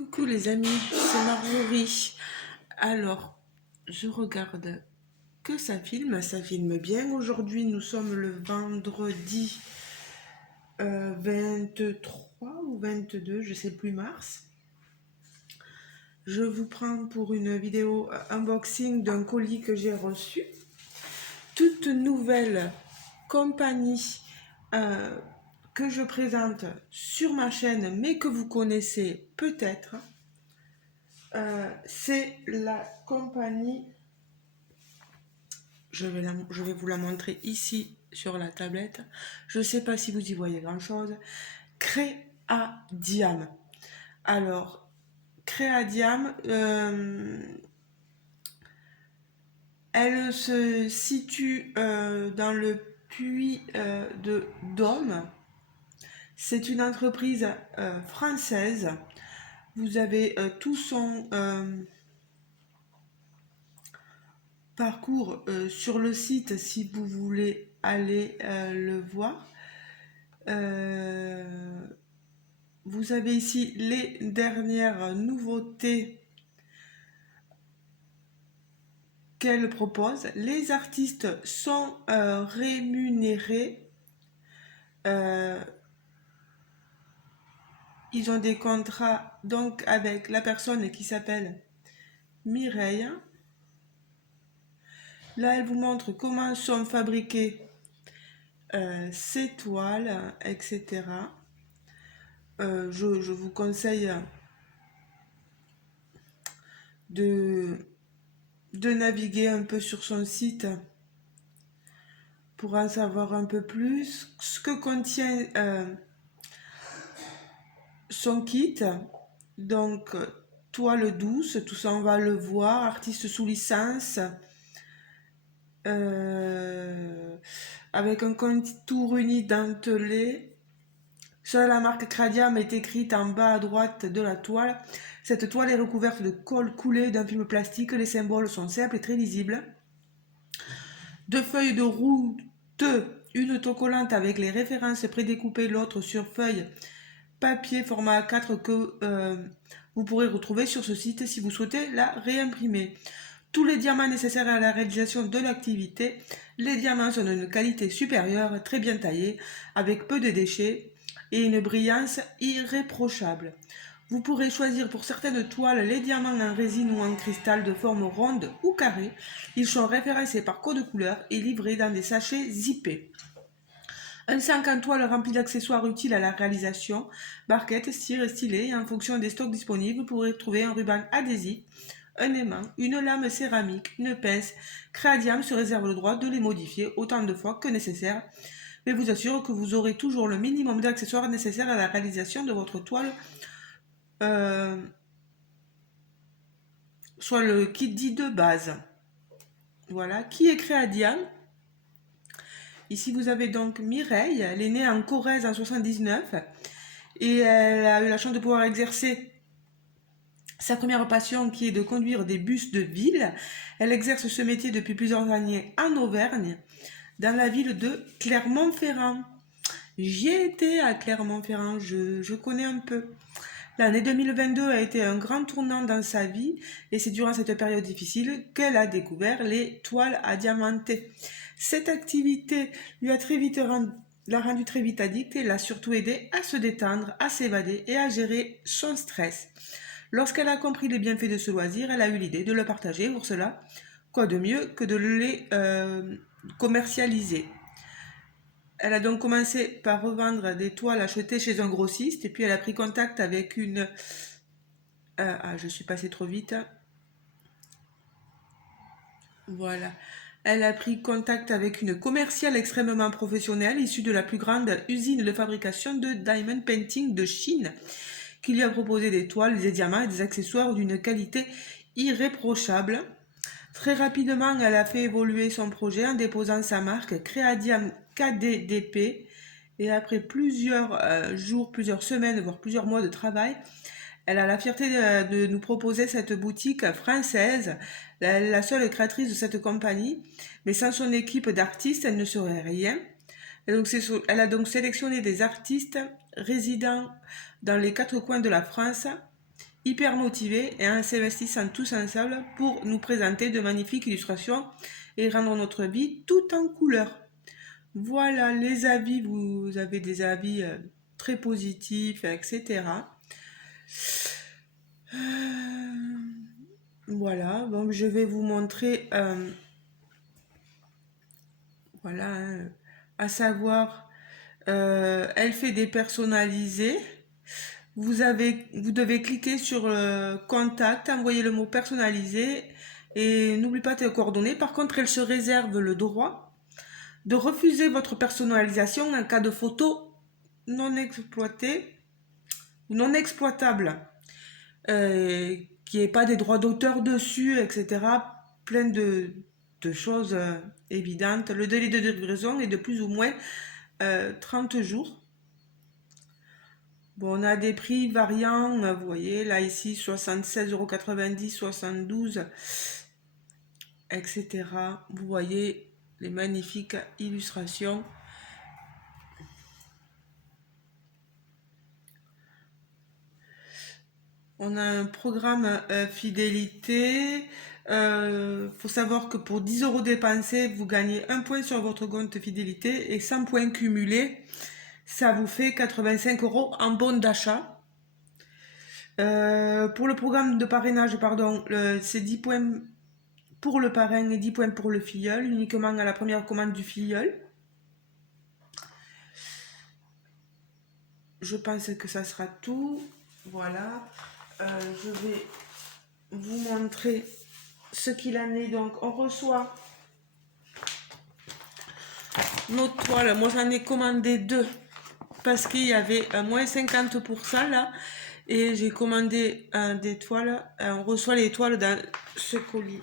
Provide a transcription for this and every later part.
Coucou les amis, c'est Marjorie. Alors, je regarde que ça filme bien. Aujourd'hui, nous sommes le vendredi 23 ou 22, je sais plus, mars. Je vous prends pour une vidéo unboxing d'un colis que j'ai reçu. Toute nouvelle compagnie que je présente sur ma chaîne, mais que vous connaissez peut-être. C'est la compagnie, je vais vous la montrer ici sur la tablette. Je ne sais pas si vous y voyez grand chose. Créadiam. Alors, Créadiam, elle se situe dans le Puy de Dôme. C'est une entreprise française. Vous avez tout son parcours sur le site si vous voulez aller le voir. Vous avez ici les dernières nouveautés qu'elle propose. Les artistes sont rémunérés. Ils ont des contrats donc avec la personne qui s'appelle Mireille. Là, elle vous montre comment sont fabriquées ces toiles, etc. Je vous conseille de naviguer un peu sur son site pour en savoir un peu plus. Ce que contient son kit, donc toile douce, tout ça on va le voir, artiste sous licence, avec un contour uni dentelé. Seule la marque Créadiam est écrite en bas à droite de la toile. Cette toile est recouverte de colle coulée d'un film plastique. Les symboles sont simples et très lisibles. Deux feuilles de route, une autocollante avec les références prédécoupées, l'autre sur feuille papier format A4 que vous pourrez retrouver sur ce site si vous souhaitez la réimprimer. Tous les diamants nécessaires à la réalisation de l'activité. Les diamants sont d'une qualité supérieure, très bien taillés, avec peu de déchets et une brillance irréprochable. Vous pourrez choisir pour certaines toiles les diamants en résine ou en cristal de forme ronde ou carrée. Ils sont référencés par code couleur et livrés dans des sachets zippés. Un sac en toile rempli d'accessoires utiles à la réalisation, barquettes, cire, stylets, et en fonction des stocks disponibles, vous pourrez trouver un ruban adhésif, un aimant, une lame céramique, une pince. Créadiam se réserve le droit de les modifier autant de fois que nécessaire, mais vous assure que vous aurez toujours le minimum d'accessoires nécessaires à la réalisation de votre toile, soit le kit dit de base. Voilà, qui est Créadiam? Ici, vous avez donc Mireille. Elle est née en Corrèze en 79 et elle a eu la chance de pouvoir exercer sa première passion qui est de conduire des bus de ville. Elle exerce ce métier depuis plusieurs années en Auvergne, dans la ville de Clermont-Ferrand. J'y ai été à Clermont-Ferrand, je connais un peu. L'année 2022 a été un grand tournant dans sa vie et c'est durant cette période difficile qu'elle a découvert les toiles à diamanter. Cette activité lui a l'a rendu très vite addict et l'a surtout aidé à se détendre, à s'évader et à gérer son stress. Lorsqu'elle a compris les bienfaits de ce loisir, elle a eu l'idée de le partager. Pour cela, quoi de mieux que de les commercialiser. Elle a donc commencé par revendre des toiles achetées chez un grossiste et puis elle a pris contact avec une... je suis passée trop vite. Voilà. Elle a pris contact avec une commerciale extrêmement professionnelle issue de la plus grande usine de fabrication de diamond painting de Chine qui lui a proposé des toiles, des diamants et des accessoires d'une qualité irréprochable. Très rapidement, elle a fait évoluer son projet en déposant sa marque Créadiam KDDP et après plusieurs jours, plusieurs semaines, voire plusieurs mois de travail, elle a la fierté de nous proposer cette boutique française, la seule créatrice de cette compagnie, mais sans son équipe d'artistes, elle ne serait rien. Elle a donc sélectionné des artistes résidant dans les quatre coins de la France hyper motivés et en s'investissant tous ensemble pour nous présenter de magnifiques illustrations et rendre notre vie tout en couleur. Voilà les avis, vous avez des avis très positifs, etc. Voilà, donc je vais vous montrer, voilà, hein, à savoir, elle fait des personnalisés. Vous devez cliquer sur contact, envoyer le mot personnalisé et n'oublie pas tes coordonnées. Par contre, elle se réserve le droit de refuser votre personnalisation en cas de photo non exploitée ou non exploitable, qui n'ait pas des droits d'auteur dessus, etc. Plein de choses évidentes. Le délai de livraison est de plus ou moins 30 jours. Bon, on a des prix variants, vous voyez, là ici 76,90 €, 72, etc. Vous voyez les magnifiques illustrations. On a un programme fidélité. Faut savoir que pour 10 € dépensés, vous gagnez un point sur votre compte fidélité et 100 points cumulés, ça vous fait 85 € en bon d'achat. Pour le programme de parrainage, pardon, c'est 10 points pour le parrain et 10 points pour le filleul, uniquement à la première commande du filleul. Je pense que ça sera tout. Voilà. Je vais vous montrer ce qu'il en est. Donc, on reçoit nos toiles. Moi, j'en ai commandé 2 parce qu'il y avait moins 50% là. Et j'ai commandé des toiles. On reçoit les toiles dans ce colis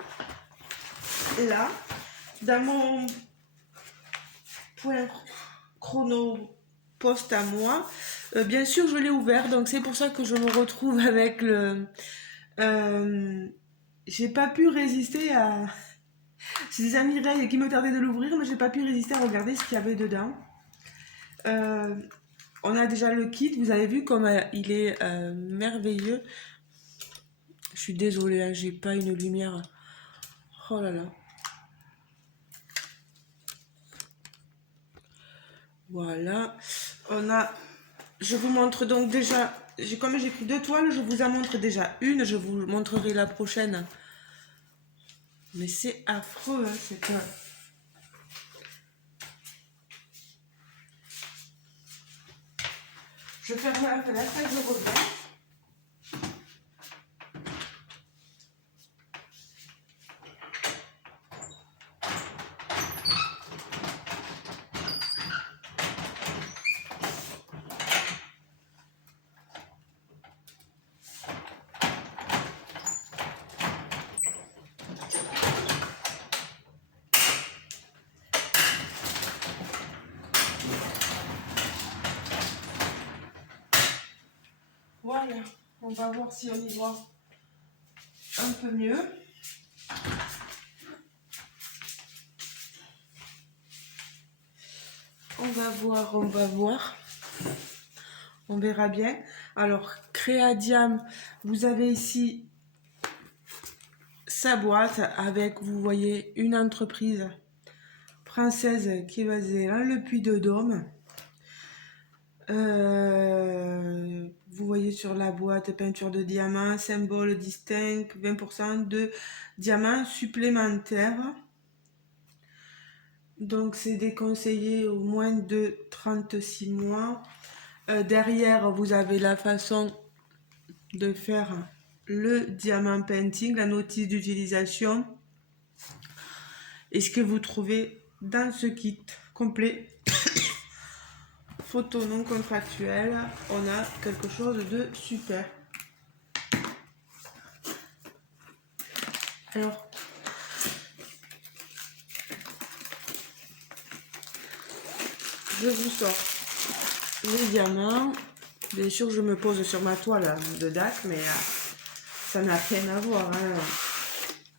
là. Dans mon point chrono poste à moi. Bien sûr, je l'ai ouvert, donc c'est pour ça que je me retrouve avec le... j'ai pas pu résister à... J'ai des amis Mireille qui me tardaient de l'ouvrir, mais j'ai pas pu résister à regarder ce qu'il y avait dedans. On a déjà le kit, vous avez vu comme il est merveilleux. Je suis désolée, hein, j'ai pas une lumière. Oh là là. Voilà. On a... Je vous montre donc déjà... Comme j'ai pris 2 toiles, je vous en montre déjà une. Je vous montrerai la prochaine. Mais c'est affreux, hein, c'est que... Je ferme la fenêtre et je reviens. Voilà, on va voir si on y voit un peu mieux. On va voir, on va voir. On verra bien. Alors, Créadiam, vous avez ici sa boîte avec, vous voyez, une entreprise française qui est basée dans le Puy-de-Dôme. Vous voyez sur la boîte peinture de diamants, symbole distinct, 20% de diamants supplémentaires. Donc c'est déconseillé au moins de 36 mois. Derrière, vous avez la façon de faire le diamant painting, la notice d'utilisation et ce que vous trouvez dans ce kit complet. Photo non contractuelle, on a quelque chose de super. Alors, je vous sors les diamants. Bien sûr, je me pose sur ma toile de date, mais ça n'a rien à voir. Hein.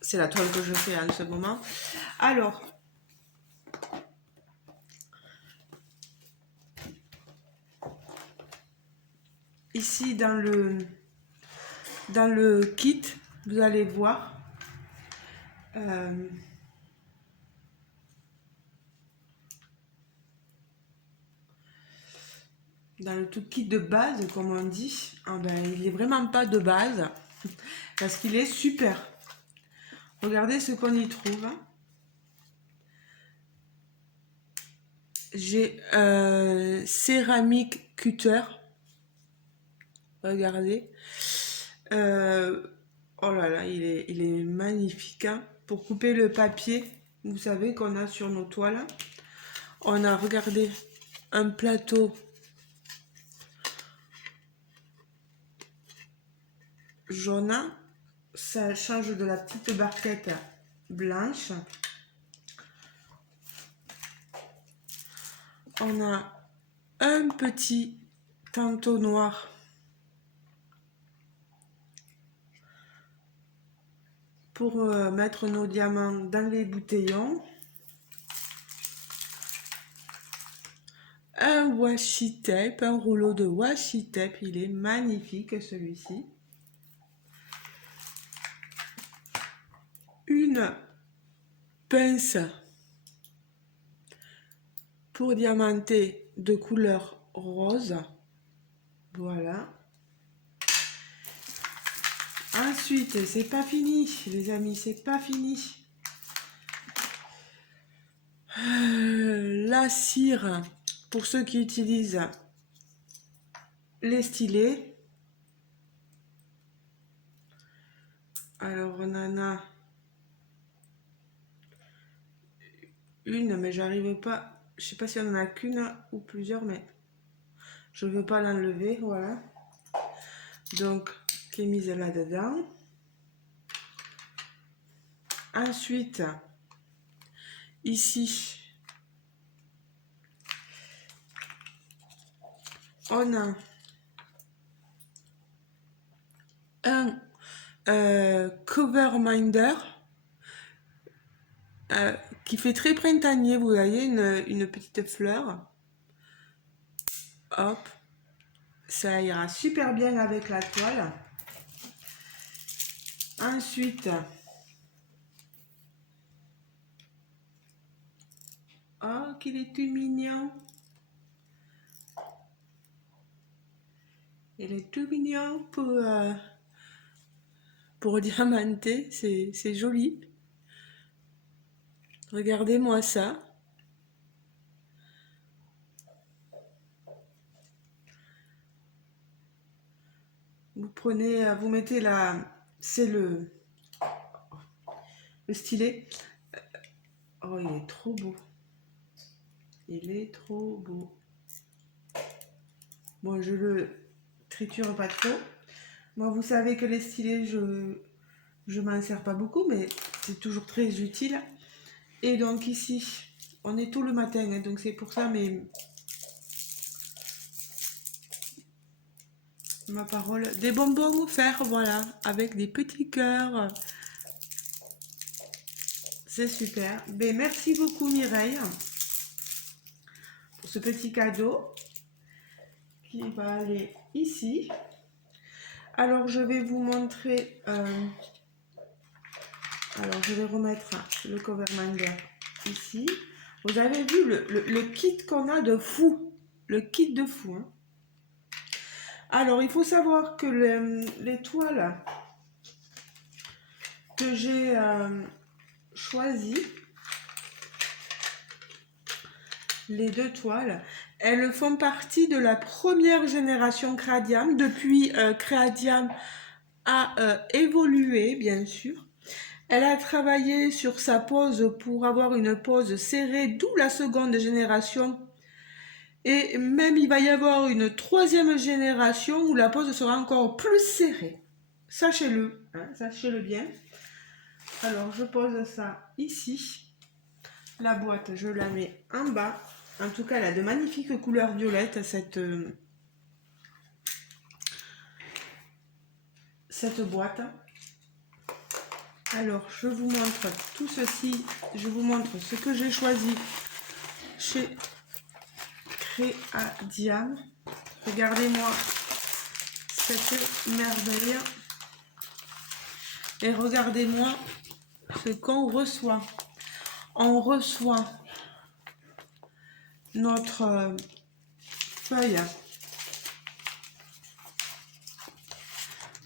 C'est la toile que je fais en ce moment. Alors, ici dans dans le kit, vous allez voir. Dans le tout kit de base, comme on dit, ah ben, il est vraiment pas de base parce qu'il est super. Regardez ce qu'on y trouve. J'ai céramique cutter. Regardez. Oh là là, il est magnifique. Hein. Pour couper le papier, vous savez qu'on a sur nos toiles. On a, regardé, un plateau jaune. Ça change de la petite barquette blanche. On a un petit tanteau noir pour mettre nos diamants dans les bouteillons. Un washi tape, un rouleau de washi tape, il est magnifique celui-ci. Une pince pour diamanter de couleur rose. Voilà. Ensuite, c'est pas fini, les amis, c'est pas fini. La cire pour ceux qui utilisent les stylets. Alors, on en a une, mais j'arrive pas. Je sais pas si on en a qu'une ou plusieurs, mais je veux pas l'enlever. Voilà. Donc, qui est mise là-dedans. Ensuite, ici, on a un cover minder qui fait très printanier. Vous voyez, une petite fleur. Hop, ça ira super bien avec la toile. Ensuite, oh, qu'il est tout mignon. Il est tout mignon pour diamanter, c'est joli. Regardez-moi ça. Vous prenez, vous mettez c'est le stylet. Oh, il est trop beau. Il est trop beau. Bon, je le triture pas trop. Moi, vous savez que les stylets, je m'en sers pas beaucoup, mais c'est toujours très utile. Et donc ici, on est tôt le matin, hein, donc c'est pour ça ma parole. Des bonbons offerts, voilà, avec des petits cœurs. C'est super. Ben, merci beaucoup Mireille pour ce petit cadeau qui va aller ici. Alors je vais vous montrer. Alors je vais remettre le cover minder ici. Vous avez vu le kit qu'on a de fou. Le kit de fou. Hein. Alors il faut savoir que les toiles que j'ai choisies, les deux toiles, elles font partie de la première génération Cradiam. Depuis, Cradiam a évolué, bien sûr. Elle a travaillé sur sa pose pour avoir une pose serrée, d'où la seconde génération. Et même il va y avoir une troisième génération où la pose sera encore plus serrée. Sachez-le, hein, sachez-le bien. Alors je pose ça ici. La boîte, je la mets en bas. En tout cas, elle a de magnifiques couleurs violettes, cette boîte. Alors, je vous montre tout ceci. Je vous montre ce que j'ai choisi chez Cradiam. Regardez-moi cette merveille. Et regardez-moi ce qu'on reçoit. On reçoit notre feuille.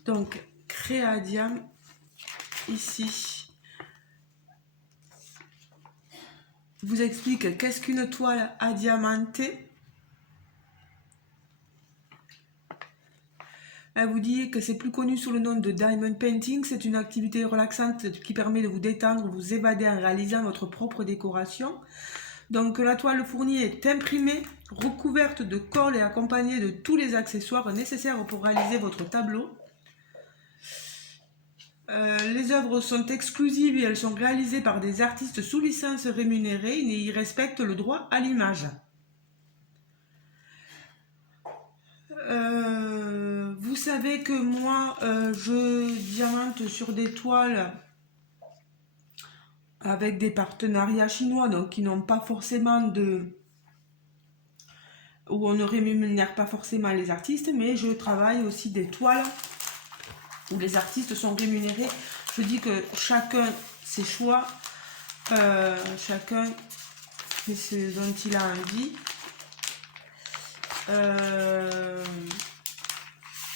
Donc, Créadium, ici, vous explique qu'est-ce qu'une toile adiamantée. Elle vous dit que c'est plus connu sous le nom de Diamond Painting. C'est une activité relaxante qui permet de vous détendre, vous évader en réalisant votre propre décoration. Donc la toile fournie est imprimée, recouverte de colle et accompagnée de tous les accessoires nécessaires pour réaliser votre tableau. Les œuvres sont exclusives et elles sont réalisées par des artistes sous licence rémunérée et y respectent le droit à l'image. Vous savez que moi, je diamante sur des toiles avec des partenariats chinois, donc qui n'ont pas forcément de... où on ne rémunère pas forcément les artistes, mais je travaille aussi des toiles où les artistes sont rémunérés. Je dis que chacun ses choix, chacun fait ce dont il a envie.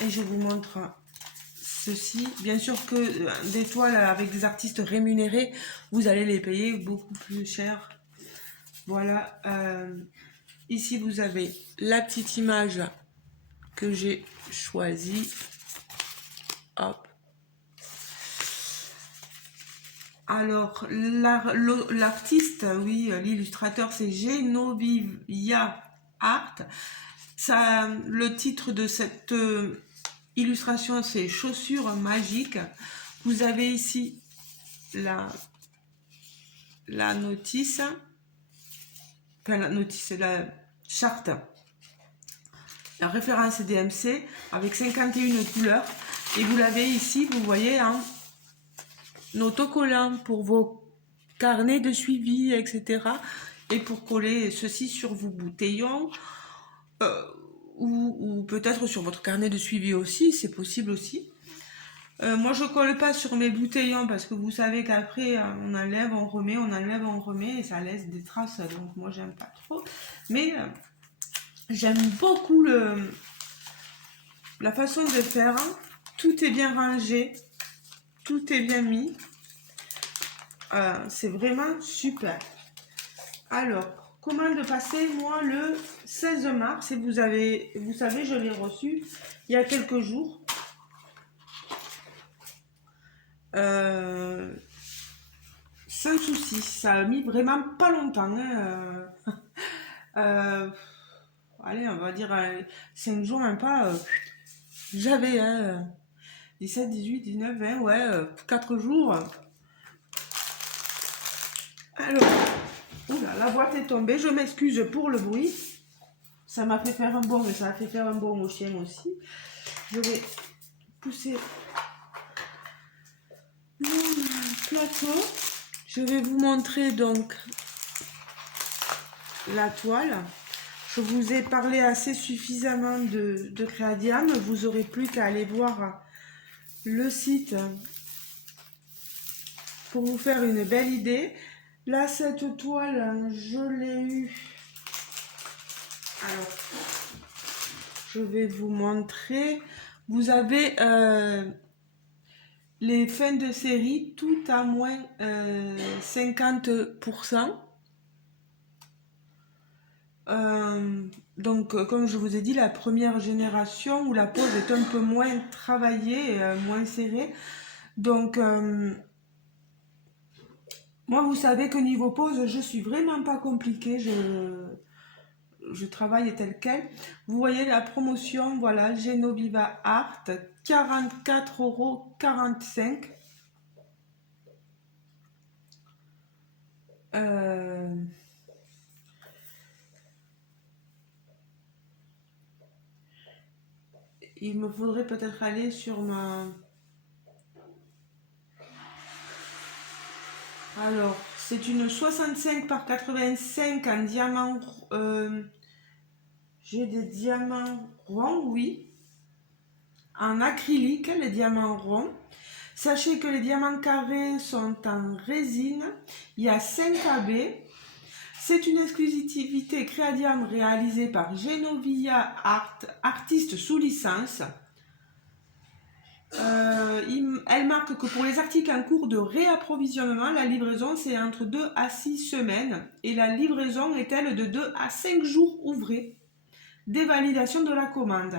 Et je vous montre ceci. Bien sûr que des toiles avec des artistes rémunérés, vous allez les payer beaucoup plus cher. Voilà. Ici, vous avez la petite image que j'ai choisie. Hop. Alors, l'artiste, oui, l'illustrateur, c'est Genovia Art. Ça, le titre de cette illustration, c'est Chaussures magiques. Vous avez ici la notice, enfin la notice, la charte, la référence DMC avec 51 couleurs. Et vous l'avez ici, vous voyez, en autocollant pour vos carnets de suivi, etc. Et pour coller ceci sur vos bouteillons. Ou peut-être sur votre carnet de suivi aussi, c'est possible aussi. Moi je colle pas sur mes bouteillons parce que vous savez qu'après on enlève, on remet et ça laisse des traces, donc moi j'aime pas trop. Mais j'aime beaucoup la façon de faire. Tout est bien rangé, tout est bien mis. C'est vraiment super. Alors, commande passée, moi, le 16 mars, et vous savez, je l'ai reçu il y a quelques jours. Sans souci, ça a mis vraiment pas longtemps. Hein. Allez, on va dire 5 jours, même pas. J'avais 17, 18, 19, 20, ouais, 4 jours. Alors, oula, la boîte est tombée, je m'excuse pour le bruit. Ça m'a fait faire un bond, mais ça a fait faire un bond au chien aussi. Je vais pousser mon plateau. Je vais vous montrer donc la toile. Je vous ai parlé assez suffisamment de Créadium. Vous n'aurez plus qu'à aller voir le site pour vous faire une belle idée. Là, cette toile, je l'ai eue. Alors, je vais vous montrer. Vous avez les fins de série tout à moins 50%. Donc, comme je vous ai dit, la première génération où la pose est un peu moins travaillée, moins serrée. Donc, moi, vous savez que niveau pose, je suis vraiment pas compliquée. Je travaille tel quel. Vous voyez la promotion, voilà, Genoviva Art, 44,45 €. Il me faudrait peut-être aller sur ma... Alors, c'est une 65 par 85 en diamant. J'ai des diamants ronds, oui. En acrylique, les diamants ronds. Sachez que les diamants carrés sont en résine. Il y a 5 AB. C'est une exclusivité Créadium réalisée par Genovia Art, artiste sous licence. Elle marque que pour les articles en cours de réapprovisionnement, la livraison c'est entre 2 à 6 semaines et la livraison est-elle de 2 à 5 jours ouvrés des validations de la commande.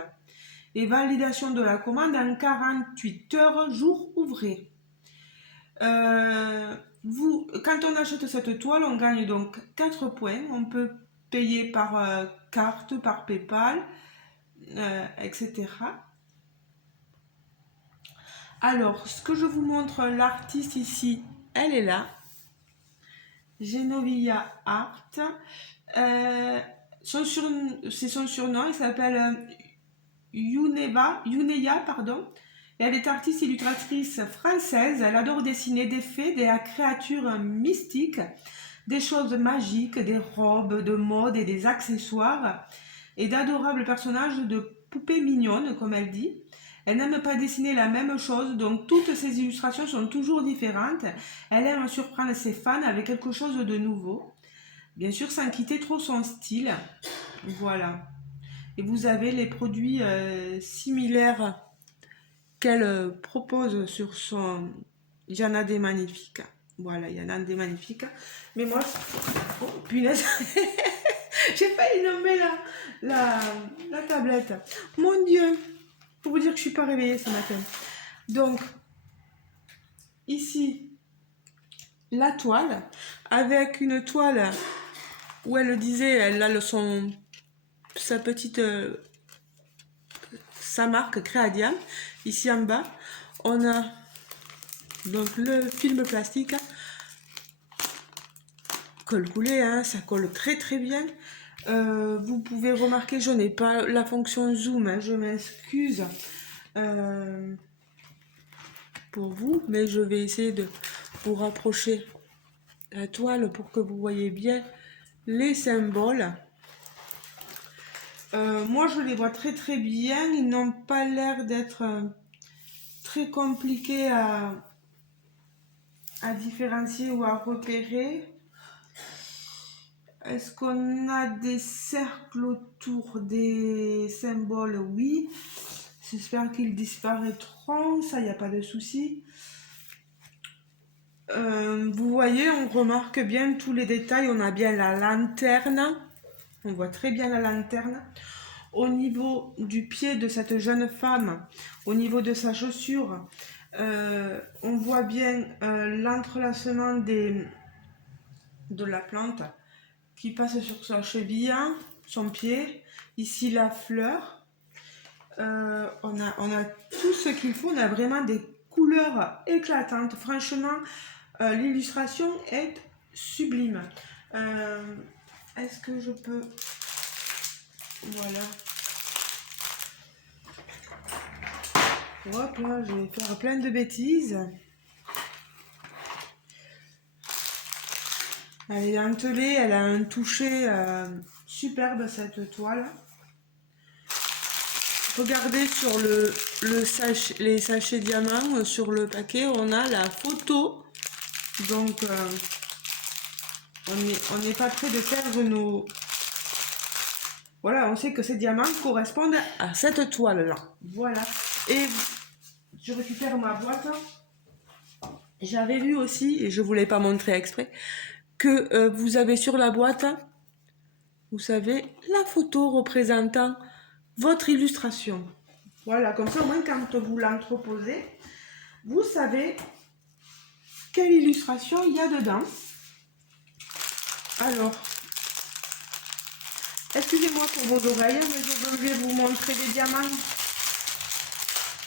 Et validation de la commande en 48 heures jours ouvrés. Quand on achète cette toile, on gagne donc 4 points. On peut payer par carte, par PayPal, etc. Alors, ce que je vous montre, l'artiste ici, elle est là. Genovia Art. C'est son surnom, il s'appelle Youneya, pardon. Et elle est artiste illustratrice française. Elle adore dessiner des fées, des créatures mystiques, des choses magiques, des robes de mode et des accessoires, et d'adorables personnages de poupées mignonnes, comme elle dit. Elle n'aime pas dessiner la même chose, donc toutes ses illustrations sont toujours différentes. Elle aime surprendre ses fans avec quelque chose de nouveau. Bien sûr, sans quitter trop son style. Voilà. Et vous avez les produits similaires qu'elle propose sur son... Il y en a des magnifiques. Voilà, il y en a des magnifiques. Mais moi... Oh, punaise. J'ai failli nommer la tablette. Mon Dieu. Pour vous dire que je ne suis pas réveillée ce matin. Donc, ici, la toile. Avec une toile où elle disait, elle a sa petite... sa marque Créadium. Ici en bas, on a donc le film plastique. Colle coulé, hein, ça colle très très bien. Vous pouvez remarquer, je n'ai pas la fonction zoom, hein, je m'excuse pour vous, mais je vais essayer de vous rapprocher la toile pour que vous voyez bien les symboles. Moi je les vois très très bien, ils n'ont pas l'air d'être très compliqués à différencier ou à repérer. Est-ce qu'on a des cercles autour des symboles? Oui. J'espère qu'ils disparaîtront, ça, il n'y a pas de souci. Vous voyez, on remarque bien tous les détails. On a bien la lanterne. On voit très bien la lanterne. Au niveau du pied de cette jeune femme, au niveau de sa chaussure, on voit bien l'entrelacement de la plante qui passe sur sa cheville, son pied. Ici, la fleur. On a tout ce qu'il faut. On a vraiment des couleurs éclatantes. Franchement, l'illustration est sublime. Est-ce que je peux... Voilà. Hop là, je vais faire plein de bêtises. Elle est dentelée, elle a un toucher superbe cette toile. Regardez sur les sachets diamants, sur le paquet, on a la photo. Donc, on n'est pas prêt de perdre nos... Voilà, on sait que ces diamants correspondent à cette toile-là. Voilà. Et je récupère ma boîte. J'avais vu aussi, et je ne vous l'ai pas montré exprès, que vous avez sur la boîte, vous savez, la photo représentant votre illustration. Voilà, comme ça au moins quand vous l'entreposez, vous savez quelle illustration il y a dedans. Alors, excusez-moi pour vos oreilles, mais je vais vous montrer des diamants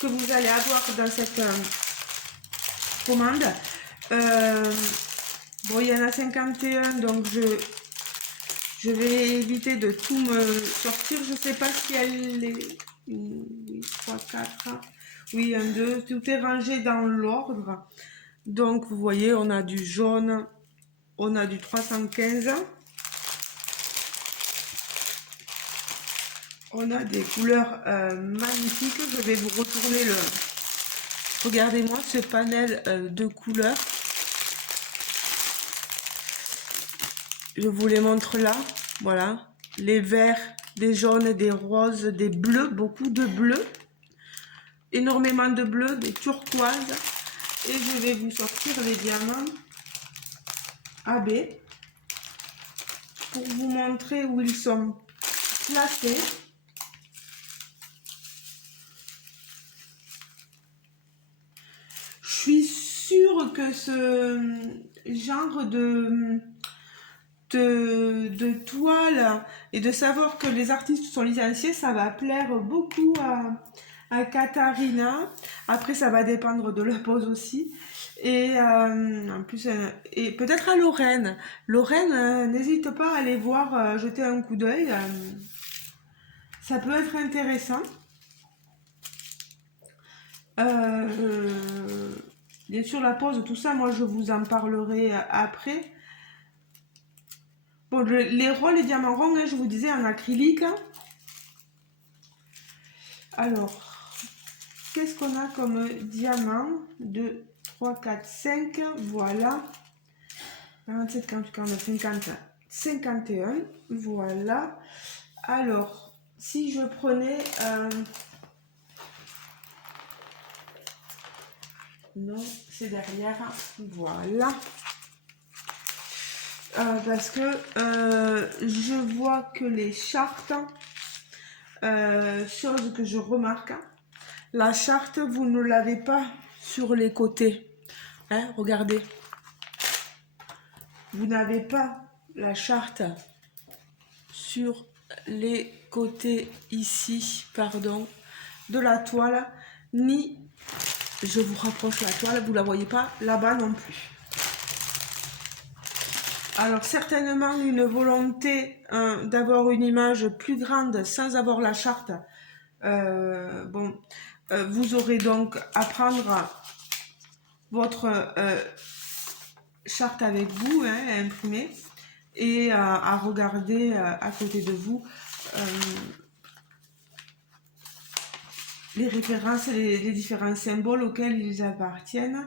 que vous allez avoir dans cette commande. Bon, il y en a 51, donc je vais éviter de tout me sortir. Je ne sais pas si elle est... Oui, 3, 4. Oui, 1, 2. Tout est rangé dans l'ordre. Donc, vous voyez, on a du jaune. On a du 315. On a des couleurs magnifiques. Je vais vous retourner Regardez-moi ce panel de couleurs. Je vous les montre là. Voilà. Les verts, des jaunes, des roses, des bleus, beaucoup de bleus. Énormément de bleus, des turquoises. Et je vais vous sortir les diamants AB pour vous montrer où ils sont placés. Je suis sûre que ce genre de toile et de savoir que les artistes sont licenciés, ça va plaire beaucoup à Katharina. Après, ça va dépendre de la pose aussi. Et en plus, et peut-être à Lorraine. Lorraine, n'hésite pas à aller voir, jeter un coup d'œil. Ça peut être intéressant. Bien sûr, la pose, tout ça, moi, je vous en parlerai après. Bon, les rôles, les diamants ronds, hein, je vous disais, en acrylique. Alors, qu'est-ce qu'on a comme diamant? 2, 3, 4, 5, voilà. 47, 48, 49, 50, 51, voilà. Alors, si je prenais... non, c'est derrière, voilà. Parce que je vois que les chartes, chose que je remarque, la charte, vous ne l'avez pas sur les côtés. Hein, regardez. Vous n'avez pas la charte sur les côtés ici, pardon, de la toile, ni, je vous rapproche la toile, vous la voyez pas là-bas non plus. Alors certainement une volonté d'avoir une image plus grande sans avoir la charte. Bon, vous aurez donc à prendre votre charte avec vous, hein, à imprimer, et à regarder à côté de vous les références, les différents symboles auxquels ils appartiennent.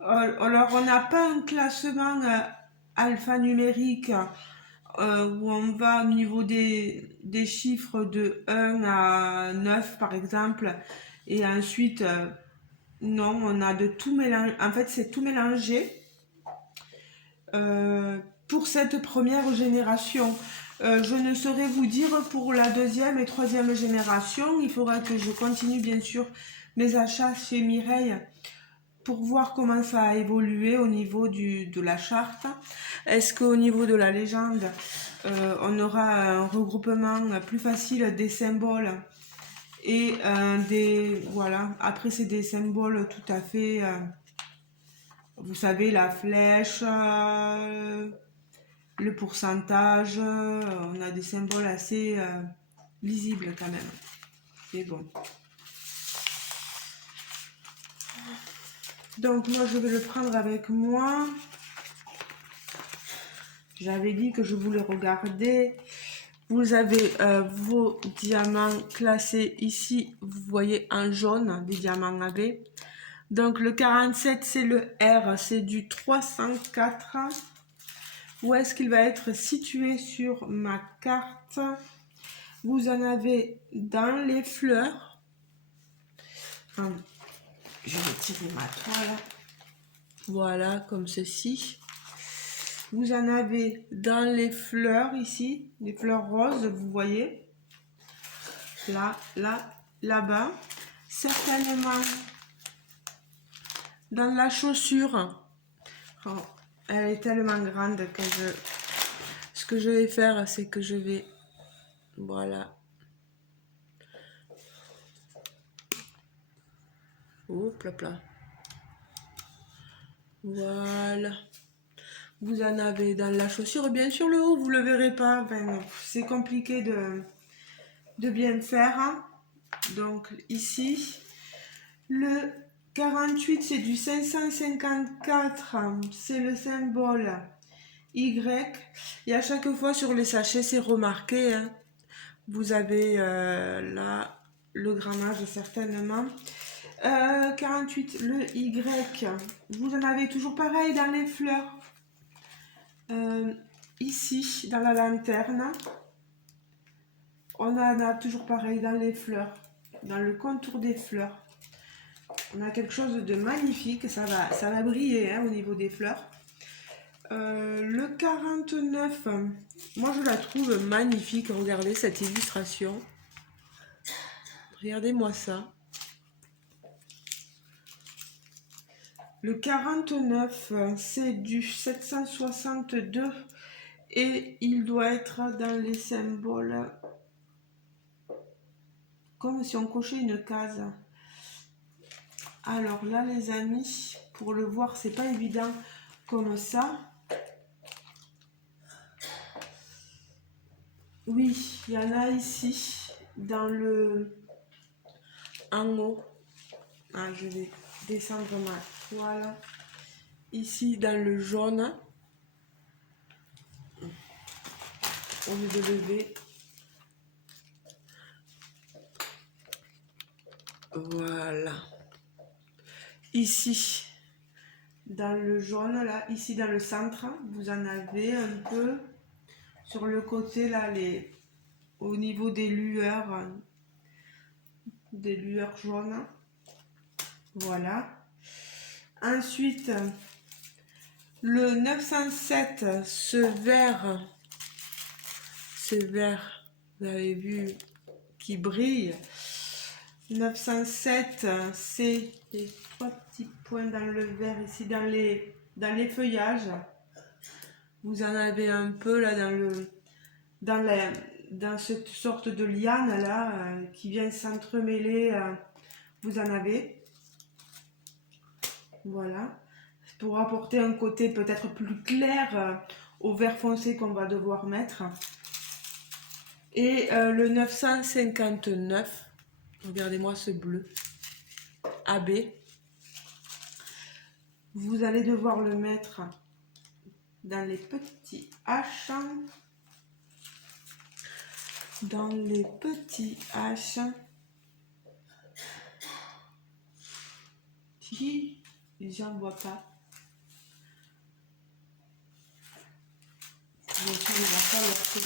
Alors on n'a pas un classement alphanumérique où on va au niveau des chiffres de 1 à 9 par exemple, et ensuite non, on a de tout mélange, en fait c'est tout mélangé pour cette première génération. Je ne saurais vous dire pour la deuxième et troisième génération. Il faudra que je continue bien sûr mes achats chez Mireille pour voir comment ça a évolué au niveau de la charte. Est-ce qu'au niveau de la légende, on aura un regroupement plus facile des symboles et des... Voilà, après c'est des symboles tout à fait... vous savez, la flèche, le pourcentage, on a des symboles assez lisibles quand même. C'est bon. Donc moi je vais le prendre avec moi. J'avais dit que je voulais regarder. Vous avez vos diamants classés ici, vous voyez en jaune, des diamants AB. Donc le 47 c'est le R, c'est du 304. Où est-ce qu'il va être situé sur ma carte? Vous en avez dans les fleurs. Je vais tirer ma toile. Voilà, comme ceci. Vous en avez dans les fleurs ici, les fleurs roses, vous voyez. Là, là, là-bas. Certainement dans la chaussure. Oh, elle est tellement grande que ce que je vais faire, c'est que je vais... Voilà. Hop là. Voilà. Vous en avez dans la chaussure. Bien sûr, le haut, vous ne le verrez pas. Enfin, c'est compliqué de bien faire. Donc, ici, le 48, c'est du 554. C'est le symbole Y. Et à chaque fois, sur les sachets, c'est remarqué. Hein. Vous avez là le grammage, certainement. 48, le Y. Vous en avez toujours pareil dans les fleurs. Ici, dans la lanterne, on en a toujours pareil dans les fleurs, dans le contour des fleurs. On a quelque chose de magnifique, ça va briller hein, au niveau des fleurs. Le 49, moi je la trouve magnifique. Regardez cette illustration. Regardez-moi ça. Le 49, c'est du 762 et il doit être dans les symboles comme si on cochait une case. Alors là les amis, pour le voir c'est pas évident comme ça. Oui, il y en a ici dans le en haut. Ah, je vais descendre ma toile. Ici dans le jaune. Au lieu de lever. Voilà. Ici dans le jaune là, ici dans le centre, vous en avez un peu sur le côté là, au niveau des lueurs jaunes. Voilà. Ensuite, le 907, ce vert, vous avez vu, qui brille. 907, c'est les 3 petits points dans le vert ici, dans les feuillages. Vous en avez un peu là dans cette sorte de liane là qui vient s'entremêler. Vous en avez. Voilà. Pour apporter un côté peut-être plus clair au vert foncé qu'on va devoir mettre. Et le 959, regardez-moi ce bleu AB. Vous allez devoir le mettre dans les petits H. Dans les petits H. J'en vois pas. Bien sûr, il va falloir que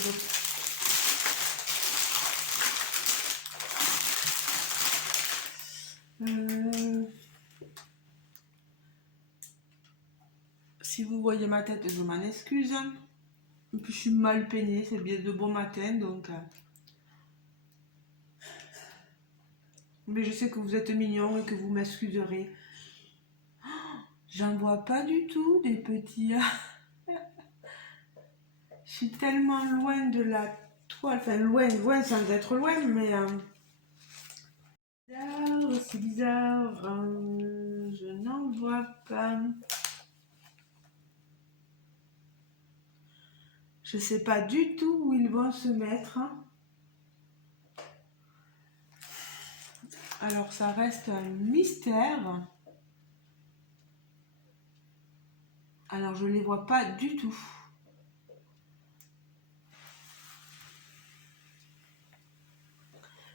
si vous voyez ma tête, je m'en excuse. Et puis je suis mal peignée, c'est bien de bon matin, donc... Mais je sais que vous êtes mignons et que vous m'excuserez. J'en vois pas du tout des petits... Je suis tellement loin de la toile, enfin loin sans être loin, mais... C'est bizarre, je n'en vois pas. Je sais pas du tout où ils vont se mettre. Alors ça reste un mystère. Alors je les vois pas du tout.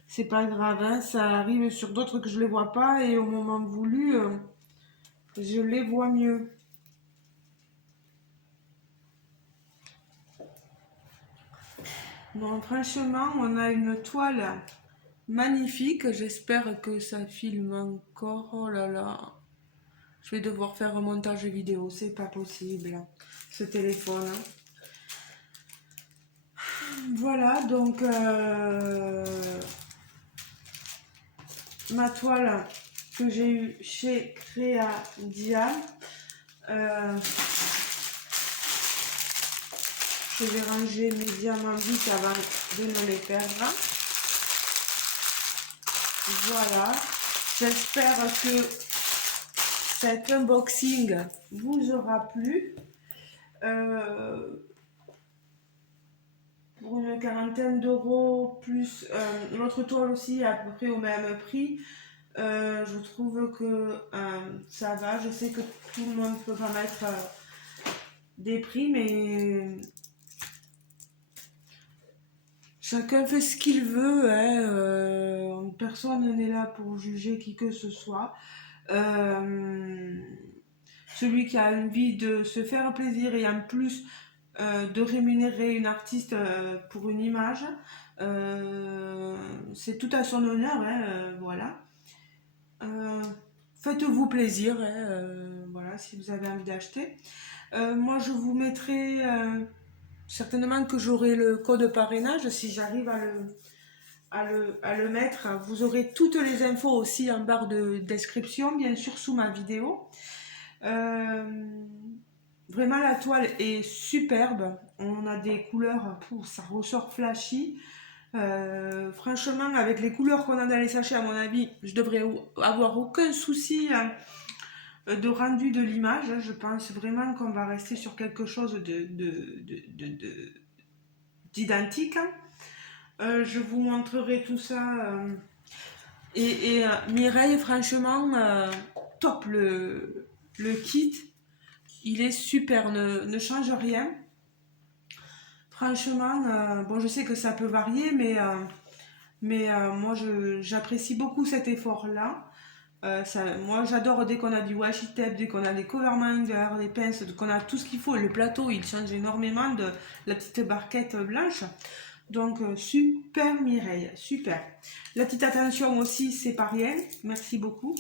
C'est pas grave, hein, ça arrive sur d'autres que je les vois pas et au moment voulu, je les vois mieux. Non, franchement, on a une toile magnifique. J'espère que ça filme encore. Oh là là. Je vais devoir faire un montage vidéo. C'est pas possible. Ce téléphone. Voilà, donc ma toile que j'ai eue chez Créadia. Je vais ranger mes diamants vite avant de ne les perdre. Voilà. J'espère que cet unboxing vous aura plu. Pour une quarantaine d'euros, plus l'autre toile aussi à peu près au même prix. Je trouve que ça va. Je sais que tout le monde ne peut pas mettre des prix, mais chacun fait ce qu'il veut, hein, personne n'est là pour juger qui que ce soit. Euh, Celui qui a envie de se faire plaisir et en plus de rémunérer une artiste pour une image, c'est tout à son honneur, hein, voilà. Euh, Faites-vous plaisir, hein, voilà, si vous avez envie d'acheter. Moi, je vous mettrai certainement que j'aurai le code parrainage si j'arrive à le mettre. Vous aurez toutes les infos aussi en barre de description, bien sûr, sous ma vidéo. Vraiment, la toile est superbe. On a des couleurs, ça ressort flashy. Franchement, avec les couleurs qu'on a dans les sachets, à mon avis, je devrais avoir aucun souci de rendu de l'image. Je pense vraiment qu'on va rester sur quelque chose d'identique. Je vous montrerai tout ça. Mireille, franchement, top le kit. Il est super, ne change rien. Franchement, bon, je sais que ça peut varier, mais moi, j'apprécie beaucoup cet effort-là. Moi, j'adore dès qu'on a du washi tape, dès qu'on a des cover mangers, des pinces, qu'on a tout ce qu'il faut. Le plateau, il change énormément de la petite barquette blanche. Donc, super Mireille, super. La petite attention aussi, c'est pas rien. Merci beaucoup.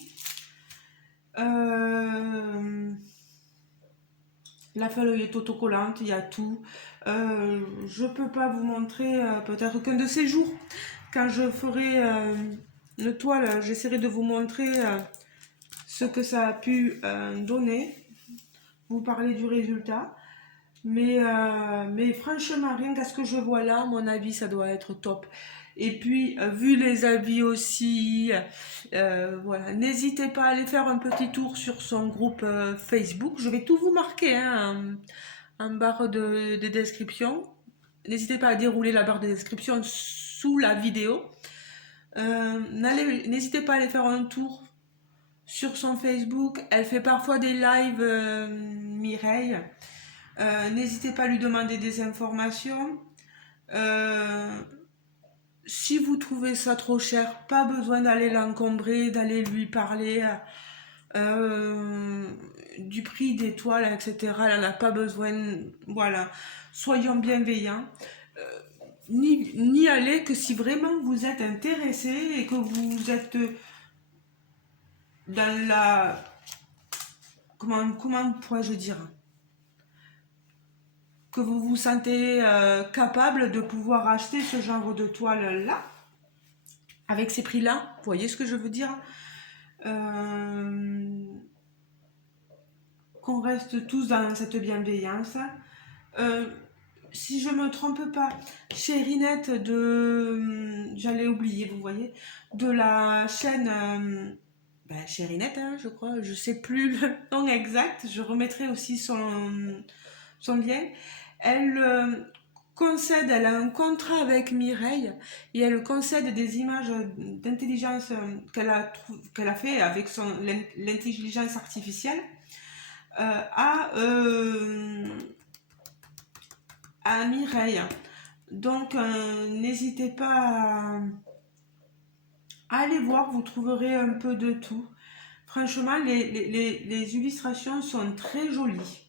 La feuille est autocollante, il y a tout. Je peux pas vous montrer peut-être qu'un de ces jours, quand je ferai le toile, j'essaierai de vous montrer ce que ça a pu donner, vous parler du résultat. Mais franchement, rien qu'à ce que je vois là, à mon avis, ça doit être top. Et puis, vu les avis aussi, voilà, n'hésitez pas à aller faire un petit tour sur son groupe Facebook. Je vais tout vous marquer hein, en barre de description. N'hésitez pas à dérouler la barre de description sous la vidéo. N'hésitez pas à aller faire un tour sur son Facebook. Elle fait parfois des lives, Mireille. N'hésitez pas à lui demander des informations. Si vous trouvez ça trop cher, pas besoin d'aller l'encombrer, d'aller lui parler du prix des toiles, etc. Elle n'en a pas besoin. Voilà. Soyons bienveillants. N'y aller que si vraiment vous êtes intéressé et que vous êtes dans la... Comment pourrais-je dire, que vous vous sentez capable de pouvoir acheter ce genre de toile-là, avec ces prix-là, vous voyez ce que je veux dire, qu'on reste tous dans cette bienveillance. Si je me trompe pas, chez Rinette j'allais oublier, vous voyez, de la chaîne chez Rinette, hein, je crois, je sais plus le nom exact, je remettrai aussi son lien. Elle concède, elle a un contrat avec Mireille et elle concède des images d'intelligence qu'elle a fait avec l'intelligence artificielle à Mireille. Donc n'hésitez pas à aller voir, vous trouverez un peu de tout. Franchement, les illustrations sont très jolies.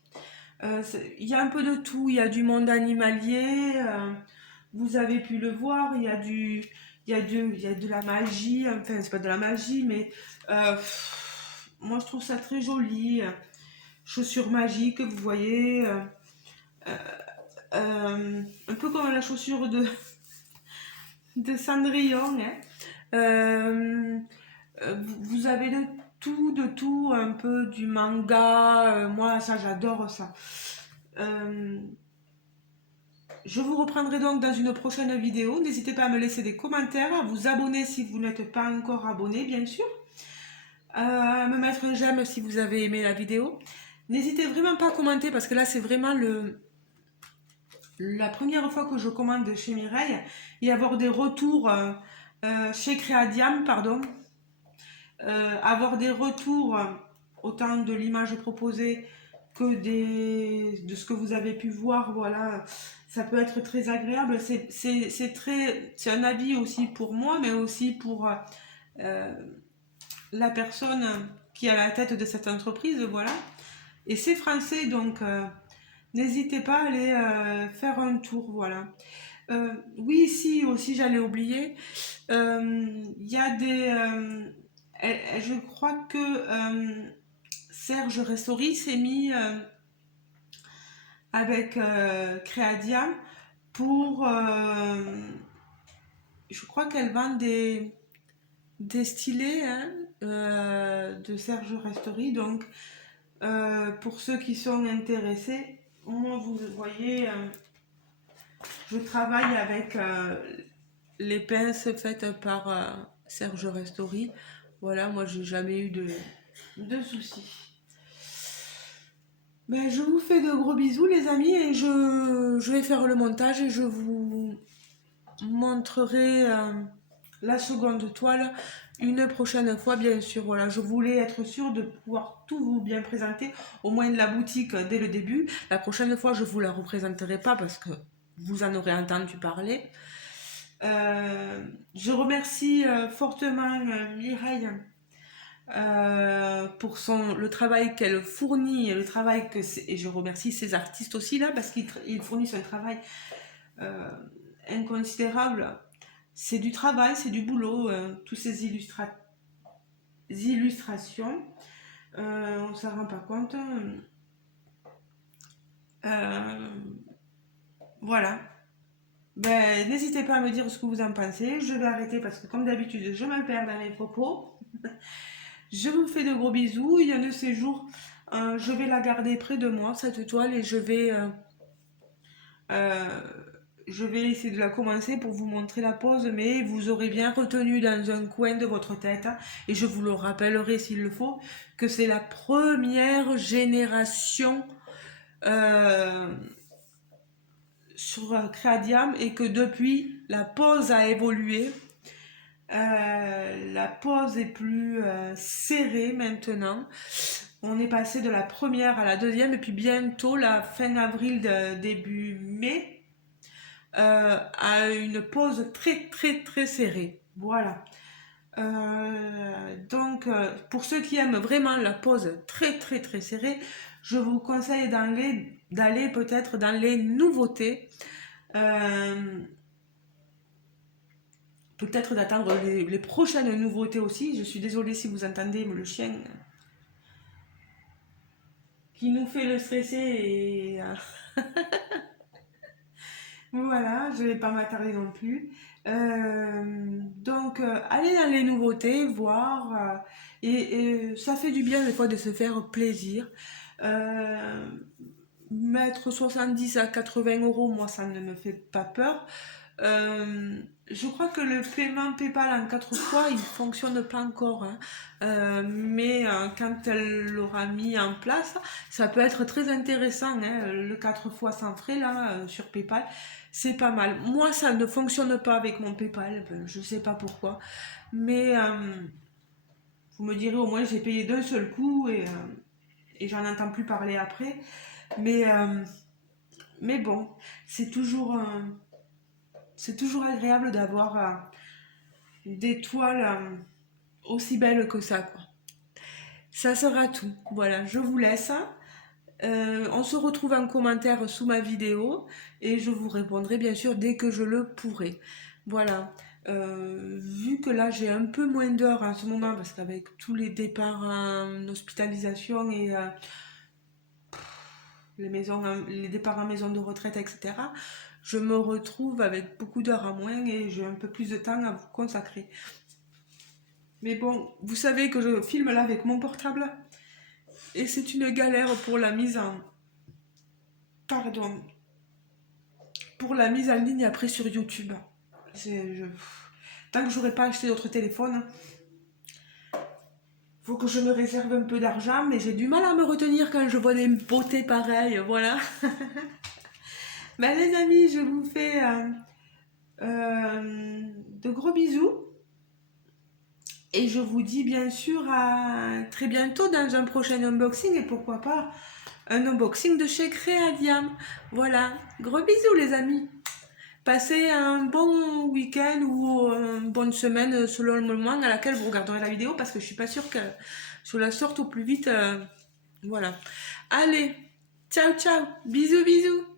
Il y a un peu de tout, il y a du monde animalier, vous avez pu le voir, il y a de la magie, enfin c'est pas de la magie, mais moi je trouve ça très joli. Chaussures magiques, vous voyez, un peu comme la chaussure de Cendrillon. Hein. Vous avez de tout, un peu du manga, moi ça j'adore ça. Je vous reprendrai donc dans une prochaine vidéo. N'hésitez pas à me laisser des commentaires, à vous abonner si vous n'êtes pas encore abonné, bien sûr. À me mettre un j'aime si vous avez aimé la vidéo. N'hésitez vraiment pas à commenter parce que là c'est vraiment la première fois que je commande chez Mireille et avoir des retours chez Créadiam, pardon. Avoir des retours autant de l'image proposée de ce que vous avez pu voir, voilà, ça peut être très agréable. C'est un avis aussi pour moi, mais aussi pour euh, la personne qui est à la tête de cette entreprise, voilà. Et c'est français, donc n'hésitez pas à aller faire un tour, voilà. Oui, si aussi j'allais oublier, il y a des, je crois que Serge Restori s'est mis avec Créadia pour, je crois qu'elle vend des stylés hein, de Serge Restori, donc pour ceux qui sont intéressés, moi vous voyez, je travaille avec les pinces faites par Serge Restori. Voilà, moi j'ai jamais eu de soucis. Ben, je vous fais de gros bisous les amis et je vais faire le montage et je vous montrerai la seconde toile une prochaine fois bien sûr. Voilà, je voulais être sûre de pouvoir tout vous bien présenter, au moins de la boutique dès le début. La prochaine fois je vous la représenterai pas parce que vous en aurez entendu parler. Je remercie fortement Mireille pour le travail qu'elle fournit et le travail et je remercie ces artistes aussi là parce qu'ils fournissent un travail euh, inconsidérable. C'est du travail, c'est du boulot, tous ces illustrations. On s'en rend pas compte. Euh, voilà. Ben, n'hésitez pas à me dire ce que vous en pensez. Je vais arrêter parce que comme d'habitude, je me perds dans mes propos. Je vous fais de gros bisous. Il y a de ces jours, je vais la garder près de moi, cette toile, et euh, je vais essayer de la commencer pour vous montrer la pose, mais vous aurez bien retenu dans un coin de votre tête, et je vous le rappellerai s'il le faut, que c'est la première génération sur Créadium et que depuis, la pose a évolué. La pose est plus serrée maintenant. On est passé de la première à la deuxième et puis bientôt, la fin avril, début mai, à une pose très très très serrée. Voilà. Donc, pour ceux qui aiment vraiment la pose très très très serrée, je vous conseille d'aller peut-être dans les nouveautés. Euh, Peut-être d'attendre les prochaines nouveautés aussi. Je suis désolée si vous entendez le chien qui nous fait le stresser et voilà, je ne vais pas m'attarder non plus. Donc, allez dans les nouveautés, voir, et ça fait du bien des fois de se faire plaisir. Euh, Mettre 70 à 80 euros, moi ça ne me fait pas peur. Je crois que le paiement PayPal en 4 fois, il ne fonctionne pas encore, hein. Mais quand elle l'aura mis en place, ça peut être très intéressant, hein. Le 4 fois sans frais là, sur PayPal, c'est pas mal. Moi, ça ne fonctionne pas avec mon PayPal, je sais pas pourquoi. Mais vous me direz, au moins j'ai payé d'un seul coup et j'en entends plus parler après. Mais, euh, mais bon, c'est toujours, c'est toujours agréable d'avoir des toiles aussi belles que ça, quoi. Ça sera tout. Voilà, je vous laisse. On se retrouve en commentaire sous ma vidéo et je vous répondrai bien sûr dès que je le pourrai. Voilà. Vu que là j'ai un peu moins d'heures en ce moment parce qu'avec tous les départs en hospitalisation et les départs en maison de retraite, etc., je me retrouve avec beaucoup d'heures à moins et j'ai un peu plus de temps à vous consacrer. Mais bon, vous savez que je filme là avec mon portable et c'est une galère pour la mise en... Pardon. Pour la mise en ligne après sur YouTube. Tant que j'aurai pas acheté d'autres téléphones, faut que je me réserve un peu d'argent, mais j'ai du mal à me retenir quand je vois des beautés pareilles, voilà. Ben les amis, je vous fais de gros bisous. Et je vous dis bien sûr à très bientôt dans un prochain unboxing et pourquoi pas un unboxing de chez Créadiam. Voilà, gros bisous les amis. Passez un bon week-end ou une bonne semaine selon le moment à laquelle vous regarderez la vidéo parce que je suis pas sûre que je la sorte au plus vite. Voilà. Allez, ciao ciao, bisous bisous.